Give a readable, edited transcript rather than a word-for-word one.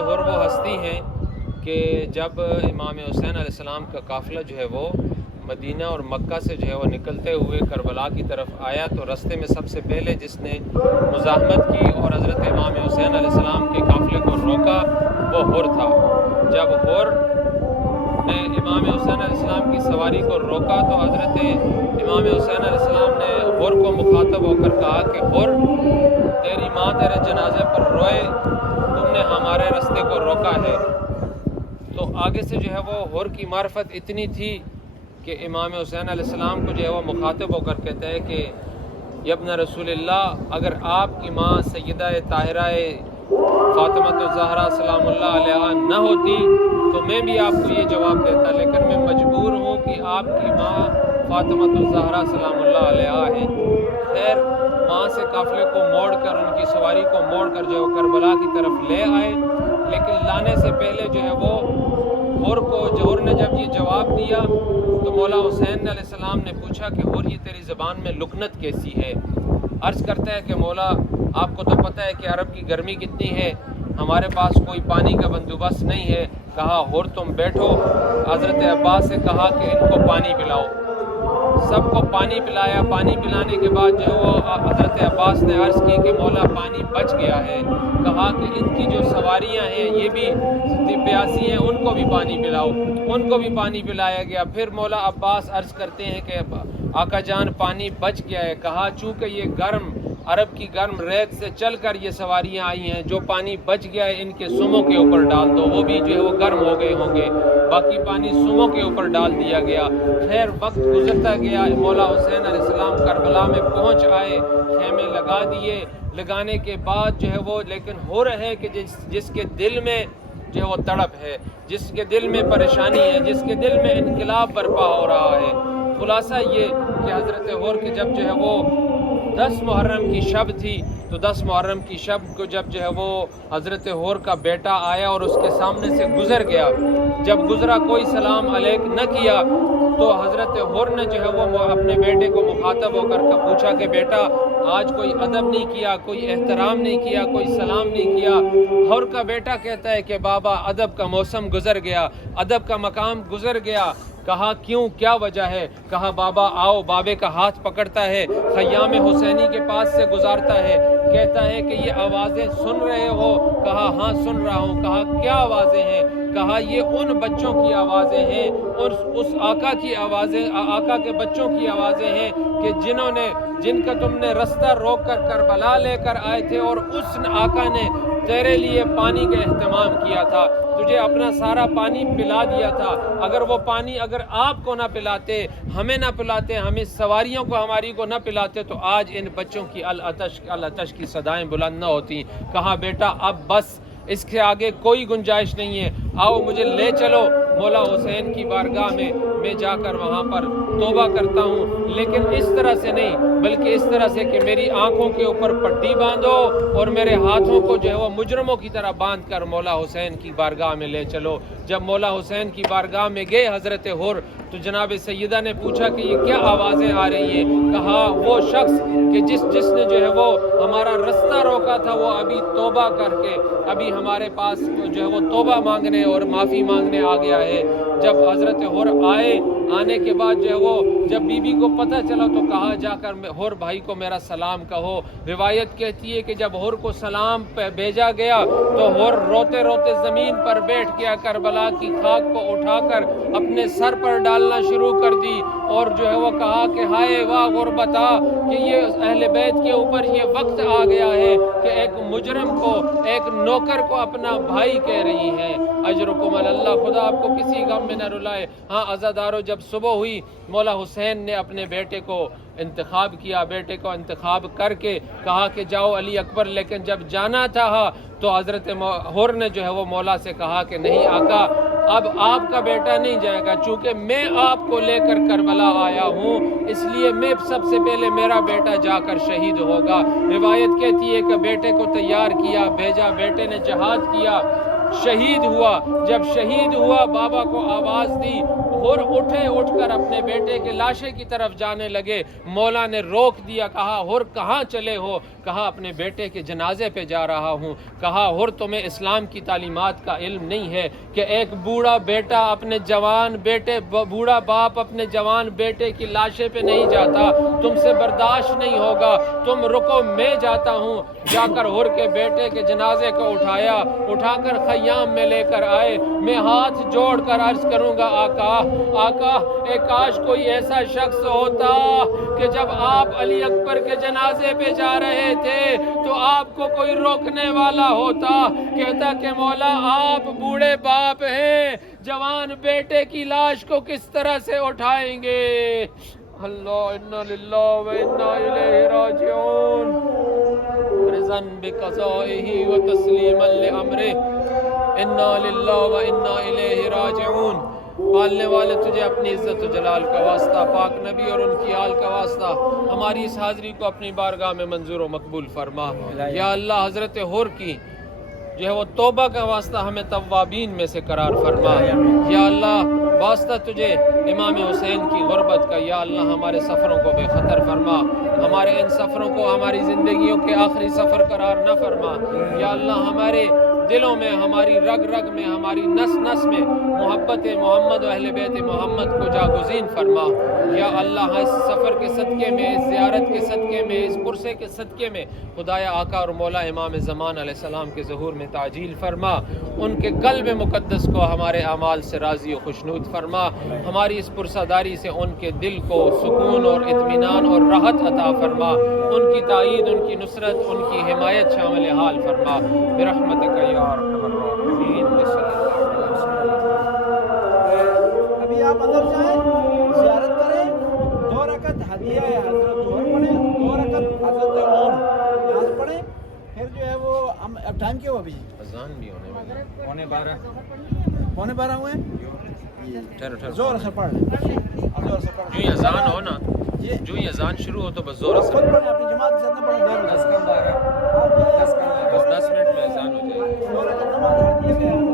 ہور وہ ہستی ہیں کہ جب امام حسین علیہ السلام کا قافلہ جو ہے وہ مدینہ اور مکہ سے جو ہے وہ نکلتے ہوئے کربلا کی طرف آیا تو رستے میں سب سے پہلے جس نے مزاحمت کی اور حضرت امام حسین علیہ السلام کے قافلے کو روکا وہ ہور تھا۔ جب ہور نے امام حسین علیہ السلام کی سواری کو روکا تو حضرت امام حسین علیہ السلام نے ہور کو مخاطب ہو کر کہا کہ ہور، تیری ماں تیرے جنازے پر روئے، تم نے ہمارے رستے کو روکا ہے۔ تو آگے سے جو ہے وہ ہور کی معرفت اتنی تھی کہ امام حسین علیہ السلام کو جو ہے وہ مخاطب ہو کر کہتا ہے کہ یا ابن رسول اللہ، اگر آپ کی ماں سیدہ طاہرہ فاطمہ الزہرا سلام اللہ علیہا نہ ہوتی تو میں بھی آپ کو یہ جواب دیتا، لیکن میں مجبور ہوں کہ آپ کی ماں فاطمہ الزہرا سلام اللہ علیہا ہے۔ خیر، وہاں سے قافلے کو موڑ کر، ان کی سواری کو موڑ کر جو ہے کربلا کی طرف لے آئے، لیکن لانے سے پہلے جو ہے وہ ہور نے جب یہ جواب دیا تو مولا حسین علیہ السلام نے پوچھا کہ ہور، یہ تیری زبان میں لکنت کیسی ہے؟ عرض کرتا ہے کہ مولا، آپ کو تو پتہ ہے کہ عرب کی گرمی کتنی ہے، ہمارے پاس کوئی پانی کا بندوبست نہیں ہے۔ کہا ہور تم بیٹھو، حضرت عباس سے کہا کہ ان کو پانی پلاؤ۔ سب کو پانی پلایا۔ پانی پلانے کے بعد جو وہ حضرت عباس نے عرض کی کہ مولا پانی بچ گیا ہے۔ کہا کہ ان کی جو سواریاں ہیں یہ بھی پیاسی ہیں، ان کو بھی پانی پلاؤ۔ ان کو بھی پانی پلایا گیا۔ پھر مولا عباس عرض کرتے ہیں کہ آقا جان پانی بچ گیا ہے۔ کہا چونکہ یہ گرم عرب کی گرم ریت سے چل کر یہ سواریاں آئی ہیں، جو پانی بچ گیا ہے ان کے سموں کے اوپر ڈال دو، وہ بھی جو ہے وہ گرم ہو گئے ہوں گے۔ باقی پانی سموں کے اوپر ڈال دیا گیا۔ خیر، وقت گزرتا گیا، مولا حسین علیہ السلام کربلا میں پہنچ آئے، خیمے لگا دیے۔ لگانے کے بعد جو ہے وہ لیکن ہو رہا ہے کہ جس کے دل میں جو ہے وہ تڑپ ہے، جس کے دل میں پریشانی ہے، جس کے دل میں انقلاب برپا ہو رہا ہے۔ خلاصہ یہ کہ حضرت ہور کے جب جو ہے وہ 10 محرم کی شب تھی تو 10 محرم کی شب کو جب جو ہے وہ حضرت ہور کا بیٹا آیا اور اس کے سامنے سے گزر گیا، جب گزرا کوئی سلام علیک نہ کیا تو حضرت ہور نے جو ہے وہ اپنے بیٹے کو مخاطب ہو کر پوچھا کہ بیٹا آج کوئی ادب نہیں کیا، کوئی احترام نہیں کیا، کوئی سلام نہیں کیا۔ ہور کا بیٹا کہتا ہے کہ بابا ادب کا موسم گزر گیا، ادب کا مقام گزر گیا۔ کہا کیوں، کیا وجہ ہے؟ کہا بابا آؤ۔ بابے کا ہاتھ پکڑتا ہے، خیام حسینی کے پاس سے گزارتا ہے، کہتا ہے کہ یہ آوازیں سن رہے ہو؟ کہا ہاں سن رہا ہوں۔ کہا کیا آوازیں ہیں؟ کہا یہ ان بچوں کی آوازیں ہیں اور اس آقا کی آوازیں، آقا کے بچوں کی آوازیں ہیں کہ جن کا تم نے رستہ روک کر کربلا لے کر آئے تھے اور اس آقا نے تیرے لیے پانی کا اہتمام کیا تھا، تجھے اپنا سارا پانی پلا دیا تھا۔ اگر وہ پانی اگر آپ کو نہ پلاتے، ہمیں نہ پلاتے، ہمیں سواریوں کو ہماری کو نہ پلاتے تو آج ان بچوں کی العطش کی صدائیں بلند نہ ہوتی۔ کہا بیٹا اب بس، اس کے آگے کوئی گنجائش نہیں ہے، آؤ مجھے لے چلو مولا حسین کی بارگاہ میں جا کر وہاں پر توبہ کرتا ہوں، لیکن اس طرح سے نہیں بلکہ اس طرح سے کہ میری آنکھوں کے اوپر پٹی باندھو اور میرے ہاتھوں کو جو ہے وہ مجرموں کی طرح باندھ کر مولا حسین کی بارگاہ میں لے چلو۔ جب مولا حسین کی بارگاہ میں گئے حضرت ہور تو جناب سیدہ نے پوچھا کہ یہ کیا آوازیں آ رہی ہیں؟ کہا وہ شخص کہ جس نے جو ہے وہ ہمارا رستہ روکا تھا وہ ابھی توبہ کر کے ابھی ہمارے پاس جو ہے وہ توبہ مانگنے اور معافی مانگنے آ گیا ہے۔ جب حضرت ہور آنے کے بعد جو ہے وہ جب بی بی کو پتہ چلا تو کہا جا کر ہور بھائی کو میرا سلام کہو۔ روایت کہتی ہے کہ جب ہور کو سلام بھیجا گیا تو ہور روتے روتے زمین پر بیٹھ گیا، کربلا کی خاک کو اٹھا کر اپنے سر پر ڈالنا شروع کر دی اور جو ہے وہ کہا کہ ہائے واہ غربتا، کہ یہ اہل بیت کے اوپر یہ وقت آ گیا ہے کہ ایک مجرم کو، ایک نوکر کو اپنا بھائی کہہ رہی ہے۔ اجرکم اللہ، خدا آپ کو کسی غم میں نہ رلائے۔ ہاں عزادارو، جب صبح ہوئی مولا حسین نے اپنے بیٹے کو انتخاب کیا، بیٹے کو انتخاب کر کے کہا کہ جاؤ علی اکبر، لیکن جب جانا تھا تو حضرت ہور نے جو ہے وہ مولا سے کہا کہ نہیں آقا، اب آپ کا بیٹا نہیں جائے گا، چونکہ میں آپ کو لے کر کربلا آیا ہوں اس لیے میں سب سے پہلے میرا بیٹا جا کر شہید ہوگا۔ روایت کہتی ہے کہ بیٹے کو تیار کیا، بھیجا، بیٹے نے جہاد کیا، شہید ہوا۔ جب شہید ہوا بابا کو آواز دی، اور اٹھ کر اپنے بیٹے کے لاشے کی طرف جانے لگے. مولا نے روک دیا, کہا اور کہاں چلے ہو؟ کہا اپنے بیٹے کے جنازے پہ جا رہا ہوں. کہا اور تمہیں اسلام کی تعلیمات کا علم نہیں ہے کہ ایک بوڑھا بیٹا اپنے جوان بیٹے, بوڑھا باپ اپنے جوان بیٹے کی لاشے پہ نہیں جاتا, تم سے برداشت نہیں ہوگا, تم رکو میں جاتا ہوں. جا کر ہر کے بیٹے کے جنازے کو اٹھایا, اٹھا کر خیام میں لے کر آئے. میں ہاتھ جوڑ کر عرض کروں گا آقا آقا, اے کاش کوئی ایسا شخص ہوتا کہ جب آپ علی اکبر کے جنازے پہ جا رہے تھے تو آپ کو کوئی روکنے والا ہوتا. کہتا کہ مولا آپ بوڑھے باپ ہیں, جوان بیٹے کی لاش کو کس طرح سے اٹھائیں گے؟ اللہ انا للہ و انا الیہ راجعون. رضا بقضائہ و تسلیما لامرہ, انا للہ و انا الیہ راجعون. پالنے والے تجھے اپنی عزت و جلال کا واسطہ, پاک نبی اور ان کی آل کا واسطہ ہماری اس حاضری کو اپنی بارگاہ میں منظور و مقبول فرما. یا اللہ حضرت حر کی جو ہے وہ توبہ کا واسطہ ہمیں توابین میں سے قرار فرما. یا اللہ واسطہ تجھے امام حسین کی غربت کا, یا اللہ ہمارے سفروں کو بے خطر فرما, ہمارے ان سفروں کو ہماری زندگیوں کے آخری سفر قرار نہ فرما. یا اللہ ہمارے دلوں میں, ہماری رگ رگ میں, ہماری نس نس میں محبت محمد و اہل بیت محمد کو جاگزین فرما. یا اللہ اس سفر کے صدقے میں, اس زیارت کے صدقے میں, اس پرسے کے صدقے میں خدایا آقا اور مولا امام زمان علیہ السلام کے ظہور میں تعجیل فرما. ان کے قلب مقدس کو ہمارے اعمال سے راضی و خوشنود فرما. ہماری اس پرساداری سے ان کے دل کو سکون اور اطمینان اور راحت عطا فرما. ان کی تائید, ان کی نصرت, ان کی حمایت شامل حال فرما برحمتک یا ارحم الراحمین. ابھی آپ اندر جائیں, زیارت کریں, 2 رکعت ہدیہ حضرت ظہر پڑھیں, 2 رکعت حضرت عمر نماز پڑھیں. پھر جو ہے وہ اب ٹائم کیا ہوا ابھی؟ اذان بھی ہونے والی, پونے 12 ہوئے ہیں. زور سے پڑھ لیں, زور سے پڑھ جو اذان ہو نا, جو ہی اذان شروع ہو تو بس زور سے خود پڑھیں, اپنی جماعت کے ساتھ نہ پڑھیں. 10 منٹ میں اذان ہو جائے. 2 رکعت نماز ہدیہ